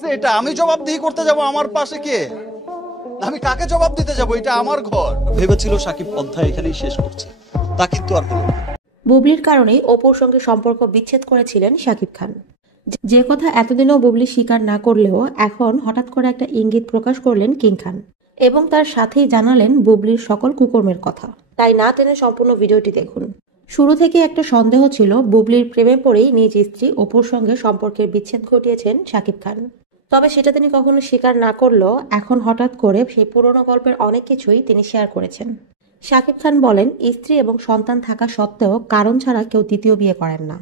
যে এটা আমি জবাবদিহি করতে যাব, আমার পাশে কে? আমি কাকে জবাব দিতে যাব? এটা আমার ঘর। ভেবেছিল সাকিব অধ্যায় এখানেই শেষ করছে, তা কিন্তু আর হলো না। বুবলির কারণেই অপুর সঙ্গে সম্পর্ক বিচ্ছেদ করেছিলেন শাকিব খান। যে কথা এতদিনও বুবলি স্বীকার না করলেও এখন হঠাৎ করে একটা ইঙ্গিত প্রকাশ করলেন কিং খান এবং তার সাথেই জানালেন বুবলির সকল কুকর্মের কথা। তাই না টেনে সম্পূর্ণ ভিডিওটি দেখুন। শুরু থেকে একটা সন্দেহ ছিল বুবলির প্রেমে পড়েই নিজ স্ত্রী অপুর সঙ্গে সম্পর্কের বিচ্ছেদ ঘটিয়েছেন শাকিব খান। তবে সেটা তিনি কখনো স্বীকার না করলেও এখন হঠাৎ করে সেই পুরনো গল্পের অনেক কিছুই তিনি শেয়ার করেছেন। শাকিব খান বলেন, স্ত্রী এবং সন্তান থাকা সত্ত্বেও কারণ ছাড়া কেউ দ্বিতীয় বিয়ে করেন না।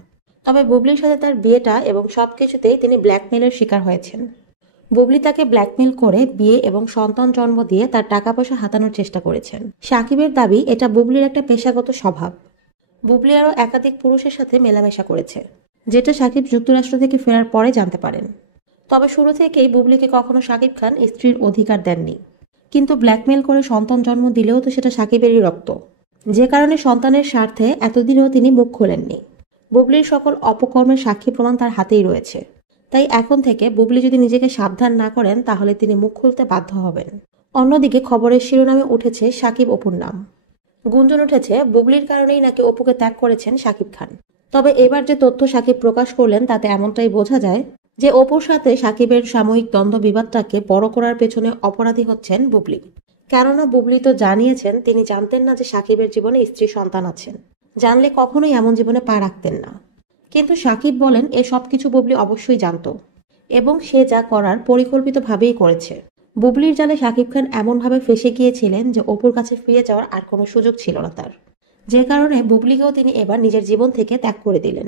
তবে বুবলির সাথে তার বিয়েটা এবং সবকিছুতেই তিনি ব্ল্যাকমেলের শিকার হয়েছেন। বুবলি তাকে ব্ল্যাকমেল করে বিয়ে এবং সন্তান জন্ম দিয়ে তার টাকা পয়সা হাতানোর চেষ্টা করেছেন। সাকিবের দাবি এটা বুবলির একটা পেশাগত স্বভাব। বুবলি আরও একাধিক পুরুষের সাথে মেলামেশা করেছে, যেটা সাকিব যুক্তরাষ্ট্র থেকে ফেরার পরে জানতে পারেন। তবে শুরু থেকেই বুবলিকে কখনো শাকিব খান স্ত্রীর অধিকার দেননি। কিন্তু ব্ল্যাকমেল করে সন্তান জন্ম দিলেও তো সেটা সাকিবেরই রক্ত, যে কারণে সন্তানের স্বার্থে এতদিনেও তিনি মুখ খোলেননি। বুবলির সকল অপকর্মের সাক্ষী প্রমাণ তার হাতেই রয়েছে। তাই এখন থেকে বুবলি যদি নিজেকে সাবধান না করেন তাহলে তিনি মুখ খুলতে বাধ্য হবেন। অন্যদিকে খবরের শিরোনামে উঠেছে সাকিব অপুর নাম। গুঞ্জন উঠেছে বুবলির কারণেই নাকি অপুকে ত্যাগ করেছেন শাকিব খান। তবে এবার যে তথ্য সাকিব প্রকাশ করলেন তাতে এমনটাই বোঝা যায় যে অপুর সাথে সাকিবের সাময়িক দ্বন্দ্ব বিবাদটাকে বড় করার পেছনে অপরাধী হচ্ছেন বুবলি। কেননা বুবলি তো জানিয়েছেন তিনি জানতেন না যে সাকিবের জীবনে স্ত্রী সন্তান আছেন। জানলে কখনোই এমন জীবনে পা রাখতেন না। কিন্তু সাকিব বলেন এ সবকিছু বুবলি অবশ্যই জানতো এবং সে যা করার পরিকল্পিতভাবেই করেছে। বুবলির জালে সাকিব খান এমনভাবে ফেঁসে গিয়েছিলেন যে অপুর কাছে ফিরে যাওয়ার আর কোনো সুযোগ ছিল না তার, যে কারণে বুবলিকেও তিনি এবার নিজের জীবন থেকে ত্যাগ করে দিলেন।